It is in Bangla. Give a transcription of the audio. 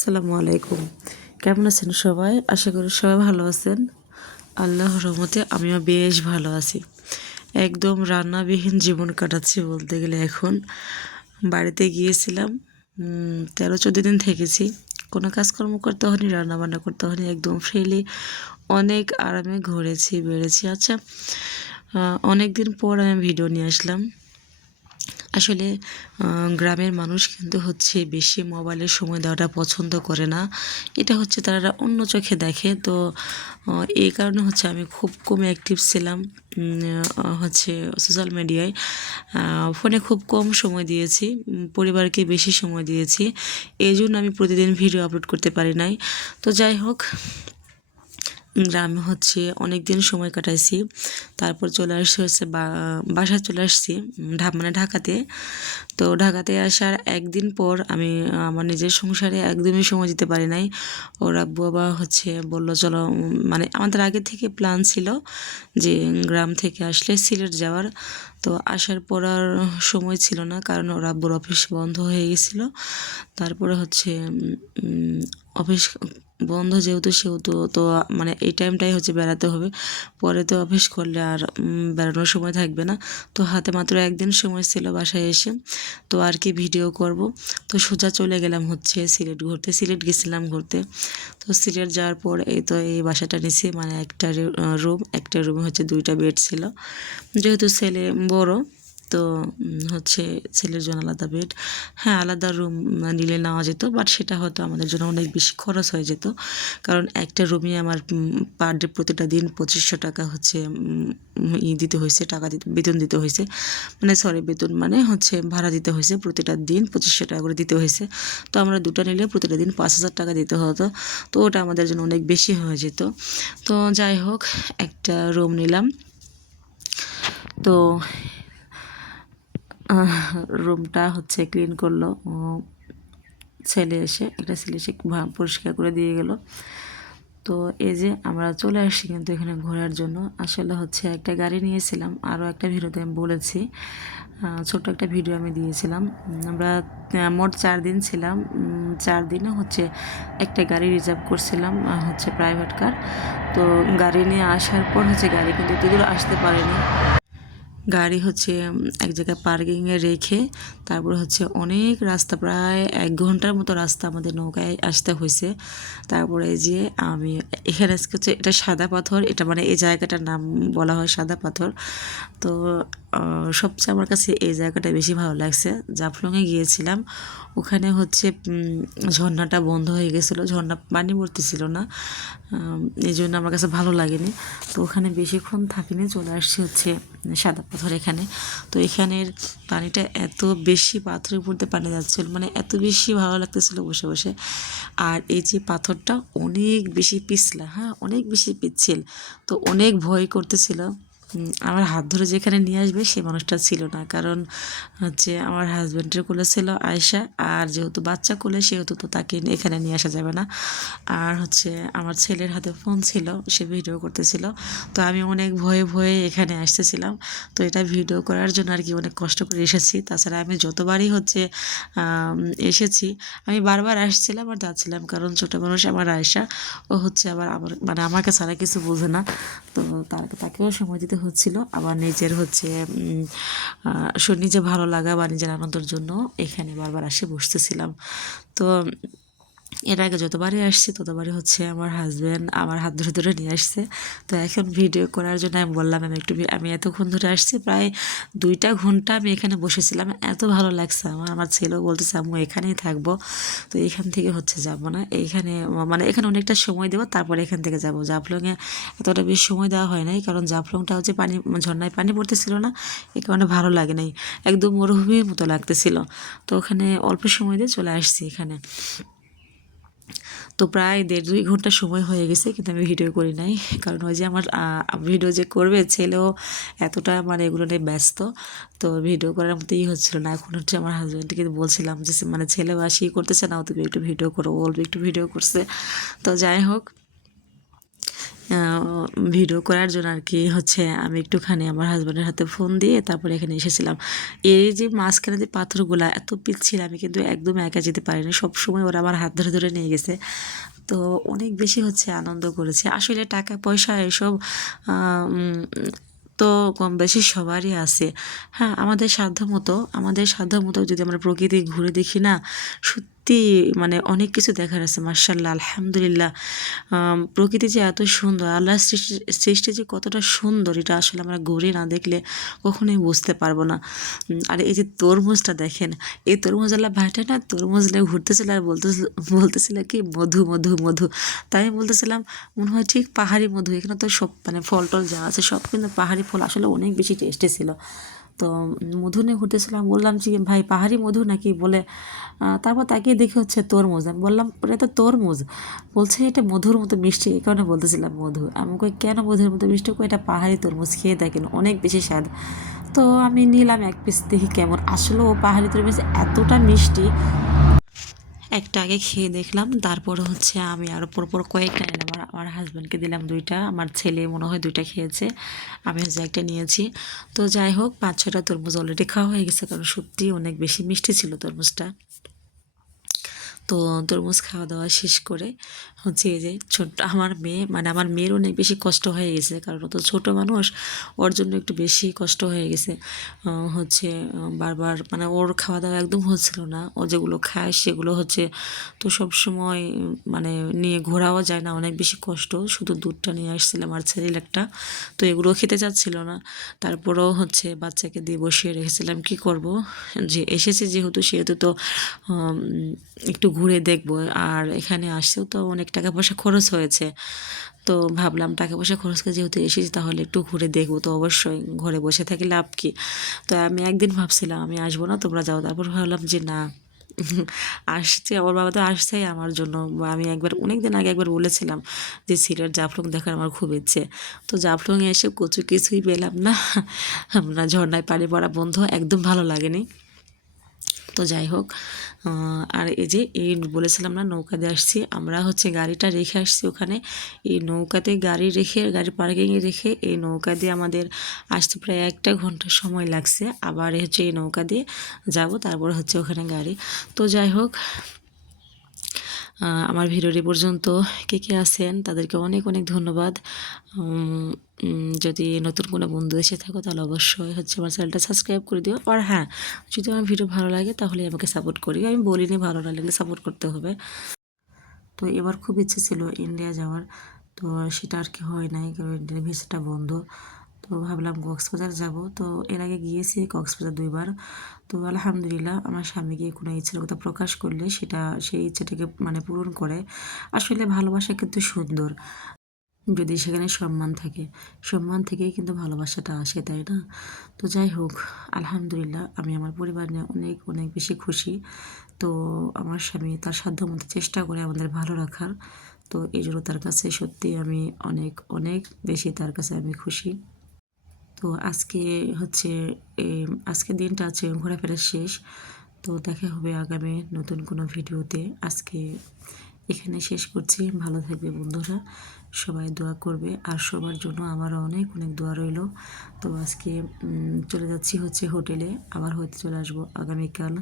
আসসালামু আলাইকুম। কেমন আছেন সবাই? আশা করি সবাই ভালো আছেন। আল্লাহর রহমতে আমিও বেশ ভালো আছি। একদম রান্নাবিহীন জীবন কাটাচ্ছি বলতে গেলে এখন। বাড়িতে গিয়েছিলাম ১৩-১৪ দিন থেকেছি। কোনো কাজকর্ম করতে হয়নি, রান্নাবান্না করতে হয়নি। একদম ফ্রিলি অনেক আরামে ঘুরেছি, বেড়েছি। আচ্ছা, অনেকদিন পর আমি ভিডিও নিয়ে আসলাম। আসলে গ্রামের মানুষ কিন্তু বেশি মোবাইলে সময় দেওয়াটা পছন্দ করে না। এটা তারা অন্য চোখে দেখে। তো এই কারণে আমি খুব কম অ্যাক্টিভ ছিলাম সোশ্যাল মিডিয়ায়। ফোনে খুব কম সময় দিয়েছি, পরিবারকে বেশি সময় দিয়েছি। এইজন্য আমি প্রতিদিন ভিডিও আপলোড করতে পারি নাই। তো যাই হোক, গ্রামে অনেক দিন সময় কাটাইছি। তারপর চলে আসছি বাসায় চলে আসছি ঢাকাতে। তো ঢাকাতে আসার একদিন পর আমি আমার নিজের সংসারে একদমই সময় দিতে পারি নাই। ওর আব্বু বাবা বললো চলো, মানে আমাদের আগে থেকে প্ল্যান ছিল যে গ্রাম থেকে আসলে সিলেট যাওয়ার। তো আসার পর আর সময় ছিল না, কারণ ওর আব্বুর অফিস বন্ধ হয়ে গেছিলো। তারপরে অফিস বন্ধ সেহেতু তো মানে এই টাইমটাই বেড়াতে হবে। পরে তো অফিস করলে আর বেড়ানোর সময় থাকবে না। তো হাতে মাত্র একদিন সময় ছিল বাসায় এসে। তো আর কি ভিডিও করব। তো সোজা চলে গেলাম সিলেট ঘুরতে। সিলেট গেছিলাম ঘুরতে। তো সিলেট যাওয়ার পর এই বাসাটা নিছি, মানে একটা একটা রুমে 2টা বেড ছিল। যেহেতু ছেলে বড়, তো ছেলের জন্য আলাদা বেড। হ্যাঁ, আলাদা রুম নিলে নেওয়া যেত, বাট সেটা হয়তো আমাদের জন্য অনেক বেশি খরচ হয়ে যেত। কারণ একটা রুমে আমার পার ডে প্রতিটা দিন ২৫০০ টাকা দিতে হয়েছে, বেতন দিতে হয়েছে। বেতন মানে ভাড়া দিতে হয়েছে, প্রতিটা দিন ২৫০০ টাকা করে দিতে হয়েছে। তো আমরা দুটো নিলে প্রতিটা দিন ৫,০০০ টাকা দিতে হতো। তো ওটা আমাদের জন্য অনেক বেশি হয়ে যেত। তো যাই হোক, একটা রুম নিলাম। তো রুমটা ক্লিন করলো ছেলে এসে, পরিষ্কার করে দিয়ে গেল। তো এই যে আমরা চলে আসছি কিন্তু এখানে ঘোরার জন্য। আসলে একটা গাড়ি নিয়েছিলাম, আরও একটা ভিডিওতে আমি বলেছি, ছোট্ট একটা ভিডিও আমি দিয়েছিলাম। আমরা মোট 4 দিন ছিলাম। 4 দিনে একটা গাড়ি রিজার্ভ করছিলাম, প্রাইভেট কার। তো গাড়ি নিয়ে আসার পর গাড়ি কিন্তু এত দূর আসতে পারেনি। গাড়ি এক জায়গায় পার্কিংয়ে রেখে তারপর অনেক রাস্তা, প্রায় 1 ঘন্টার মতো রাস্তা আমাদের নৌকায় আসতে হয়েছে। তারপরে যে আমি এখানে এটা সাদা পাথর, এটা মানে এই জায়গাটার নাম বলা হয় সাদা পাথর। তো সবচেয়ে আমার কাছে এই জায়গাটা বেশি ভালো লাগছে। জাফলংয়ে গিয়েছিলাম, ওখানে ঝর্ণাটা বন্ধ হয়ে গেছিলো, ঝর্ণা পানি পড়তেছিল না, এই জন্য আমার কাছে ভালো লাগেনি। তো ওখানে বেশিক্ষণ থাকিনি, চলে আসছি সাদা পাথর এখানে। তো এখানের পানিটা এত বেশি, পাথরের উপর দিয়ে পানি যাচ্ছিল, মানে এত বেশি ভালো লাগতেছিল বসে বসে। আর এই যে পাথরটা অনেক বেশি পিছলা, হ্যাঁ অনেক বেশি পিচ্ছিল। তো অনেক ভয় করতেছিল। আমার হাত ধরে যেখানে নিয়ে আসবে সে মানুষটা ছিল না, কারণ আমার হাজব্যান্ডের কোলে ছিল আয়েশা, আর যেহেতু বাচ্চা কোলে সেহেতু তো তাকে এখানে নিয়ে আসা যাবে না। আর আমার ছেলের হাতে ফোন ছিল, সে ভিডিও করতেছিল। তো আমি অনেক ভয়ে ভয়ে এখানে আসতেছিলাম। তো এটা ভিডিও করার জন্য আর কি অনেক কষ্ট করে এসেছি। তাছাড়া আমি যতবারই এসেছি, আমি বারবার আসছিলাম আর যাচ্ছিলাম, কারণ ছোটো মানুষ আমার আয়েশা, ও আবার মানে আমাকে ছাড়া কিছু বোঝে না। তো তাকেও সময় দিতে হচ্ছিল, আবার নিজের নিজে ভালো লাগা বা নিজের আনন্দের জন্য এখানে বারবার আসে বসতেছিলাম। তো এর আগে যতবারই আসছি ততবারই আমার হাজব্যান্ড আমার হাত ধরে ধরে নিয়ে আসছে। তো এখন ভিডিও করার জন্য আমি বললাম আমি এতক্ষণ ধরে আসছি, প্রায় 2টা ঘন্টা আমি এখানে বসেছিলাম। এত ভালো লাগছে আমার ছেলেও বলতেছে আম্মু এখানেই থাকবো। তো এখান থেকে যাব না, এইখানে মানে এখানে অনেকটা সময় দেবো, তারপরে এখান থেকে যাবো। জাফলংয়ে এতটা বেশি সময় দেওয়া হয় নাই, কারণ জাফলংটা পানি, ঝর্ণায় পানি পড়তেছিল না, এই কারণে ভালো লাগে নাই, একদম মরুভূমির মতো লাগতেছিল। তো ওখানে অল্প সময় দিয়ে চলে আসছি এখানে। তো প্রায় 1.5-2 ঘন্টা সময় হয়ে গেছে, কিন্তু আমি ভিডিও করি নাই, কারণ ওই যে আমার ভিডিও যে করবে ছেলেও এতটা মানে এগুলো নিয়ে ব্যস্ত। তো ভিডিও করার মতো হচ্ছিল না। এখন আমার হাজব্যান্ডকে বলছিলাম যে মানে ছেলেও আসি করতেছে না, তুমি একটু ভিডিও করো, বলবে একটু ভিডিও করছে। তো যাই হোক, ভিডিও করার জন্য আর কি হচ্ছে আমি একটুখানি আমার হাজব্যান্ডের হাতে ফোন দিয়ে তারপরে এখানে এসেছিলাম। এই যে মাঝখানে যে পাথরগুলা এত পিচ্ছিল, আমি কিন্তু একদম একা যেতে পারিনি, সবসময় ওরা আমার হাত ধরে ধরে নিয়ে গেছে। তো অনেক বেশি হচ্ছে আনন্দ করেছে। আসলে টাকা পয়সা এসব তো কম বেশি সবারই আছে। হ্যাঁ, আমাদের সাধ্যমতো যদি আমরা প্রকৃতি ঘুরে দেখি না, সত্যি মানে অনেক কিছু দেখার আছে। মাশাআল্লাহ, আলহামদুলিল্লাহ। প্রকৃতি যে এত সুন্দর, আল্লাহর সৃষ্টি সৃষ্টি যে কতটা সুন্দর, এটা আসলে আমরা ঘুরে না দেখলে কখনোই বুঝতে পারবো না। আর এই যে তরমুজটা দেখেন, এই তরমুজওয়ালা ভাইটা না তরমুজ নিয়ে ঘুরতেছিল আর বলতেছিল কি মধু মধু মধু। তাই আমি বলতেছিলাম মনে হয় ঠিক পাহাড়ি মধু। এখানে তো সব মানে ফল টল যা আছে সব কিন্তু পাহাড়ি ফল, আসলে অনেক বেশি টেস্টি ছিল। তো মধু নিয়ে ঘুরতেছিলাম, বললাম যে ভাই পাহাড়ি মধু নাকি বলে। তারপর তাকিয়ে দেখি হচ্ছে তরমুজ। আমি বললাম এটা তো তরমুজ। বলছে এটা মধুর মতো মিষ্টি, এই কারণে বলতেছিলাম মধু। আমি কই কেন মধুর মতো মিষ্টি? কই এটা পাহাড়ি তরমুজ, খেয়ে দেখেন অনেক বেশি স্বাদ। তো আমি নিলাম এক পিস, দেখি কেমন। আসলে ও পাহাড়ি তরমুজ এতটা মিষ্টি, একটা আগে খেয়ে দেখলাম, তারপরে হচ্ছে আমি আরও পরপর কয়েকটা নিলাম। আমার হাজব্যান্ডকে দিলাম দুইটা, আমার ছেলে মনে হয় দুইটা খেয়েছে, আমি হচ্ছে একটা নিয়েছি। তো যাই হোক, 5-6টা তরমুজ অলরেডি খাওয়া হয়ে গেছে, কারণ সত্যি অনেক বেশি মিষ্টি ছিল তরমুজটা। তো তরমুজ খাওয়া দাওয়া শেষ করে হচ্ছে এই যে ছোট্ট আমার মেয়ে, মানে আমার মেয়ের অনেক বেশি কষ্ট হয়ে গেছে, কারণ ও তো ছোটো মানুষ, ওর জন্য একটু বেশি কষ্ট হয়ে গেছে। হচ্ছে বারবার মানে ওর খাওয়া দাওয়া একদম হচ্ছিল না, ও যেগুলো খায় সেগুলো হচ্ছে তো সবসময় মানে নিয়ে ঘোরাও যায় না, অনেক বেশি কষ্ট। শুধু দুধটা নিয়ে আসছিলাম আর সেরিল্যাকটা, তো এগুলো খেতে চাচ্ছিল না। তারপরেও হচ্ছে বাচ্চাকে দিয়ে বসিয়ে রেখেছিলাম, কি করব, যে এসেছে যেহেতু সেহেতু তো উম, একটু ঘুরে দেখবো। আর এখানে আসতেও তো অনেক টাকা পয়সা খরচ হয়েছে, তো ভাবলাম টাকা পয়সা খরচ করে যেহেতু এসেছি তাহলে একটু ঘুরে দেখবো, তো অবশ্যই ঘরে বসে থাকি লাভ কি। তো আমি একদিন ভাবছিলাম আমি আসবো না, তোমরা যাও। তারপর ভাবলাম যে না, আসছে ওর বাবা তো আসছেই আমার জন্য। আমি একবার অনেক দিন আগে একবার বলেছিলাম যে সিলেট জাফলং দেখার আমার খুব ইচ্ছে। তো জাফলংয়ে এসে কচু কিছুই পেলাম না, আমরা ঝর্ণায় পানি পড়া বন্ধ, একদম ভালো লাগেনি। তো যাই হোক, আর এই যে এই বলেছিলাম না নৌকা দিয়ে আসছি, আমরা হচ্ছে গাড়িটা রেখে আসছি ওখানে। এই নৌকাতে গাড়ি রেখে, গাড়ি পার্কিংয়ে রেখে এই নৌকা দিয়ে আমাদের আসতে প্রায় 1 ঘন্টা সময় লাগছে। আবার হচ্ছে এই নৌকা দিয়ে যাব, তারপর হচ্ছে ওখানে গাড়ি। তো যাই হোক, আমার ভিডিওটি পর্যন্ত কে কে আছেন তাদেরকে অনেক অনেক ধন্যবাদ। যদি নতুন কোনো বন্ধু এসে থাকো তাহলে অবশ্যই হচ্ছে আমার চ্যানেলটা সাবস্ক্রাইব করে দিও। আর হ্যাঁ, যদি আমার ভিডিও ভালো লাগে তাহলে আমাকে সাপোর্ট করিও, আমি বলিনি ভালো না লাগলে সাপোর্ট করতে হবে। তো এবার খুব ইচ্ছে ছিল ইন্ডিয়া যাওয়ার, তো সেটা আর কি হয় নাই, কারণ ইন্ডিয়ার ভিসাটা বন্ধ। তো ভাবলাম কক্সবাজার যাব। তো এর আগে গিয়েছি কক্সবাজার 2বার। তো আলহামদুলিল্লাহ, আমার স্বামীকে কোনো ইচ্ছের কথা প্রকাশ করলে সেটা সেই ইচ্ছেটাকে মানে পূরণ করে। আসলে ভালোবাসা কিন্তু সুন্দর, যদি সেখানে সম্মান থাকে, সম্মান থেকেই কিন্তু ভালোবাসাটা আসে, তাই না? তো যাই হোক, আলহামদুলিল্লাহ আমি আমার পরিবার নিয়ে অনেক অনেক বেশি খুশি। তো আমার স্বামী তার সাধ্যমতো চেষ্টা করে আমাদের ভালো রাখার। তো এই জন্য তার কাছে সত্যি আমি অনেক অনেক বেশি তার কাছে আমি খুশি। তো আজকে হচ্ছে এই আজকের দিনটা আছে ঘোরাফেরা শেষ। তো দেখা হবে আগামী নতুন কোনো ভিডিওতে। আজকে এখানে শেষ করছি। ভালো থাকবে বন্ধুরা, সবাই দোয়া করবে, আর সবার জন্য আমারও অনেক অনেক দোয়া রইল। তো আজকে চলে যাচ্ছি হচ্ছে হোটেলে, আবার হয়তো চলে আসবো আগামীকাল।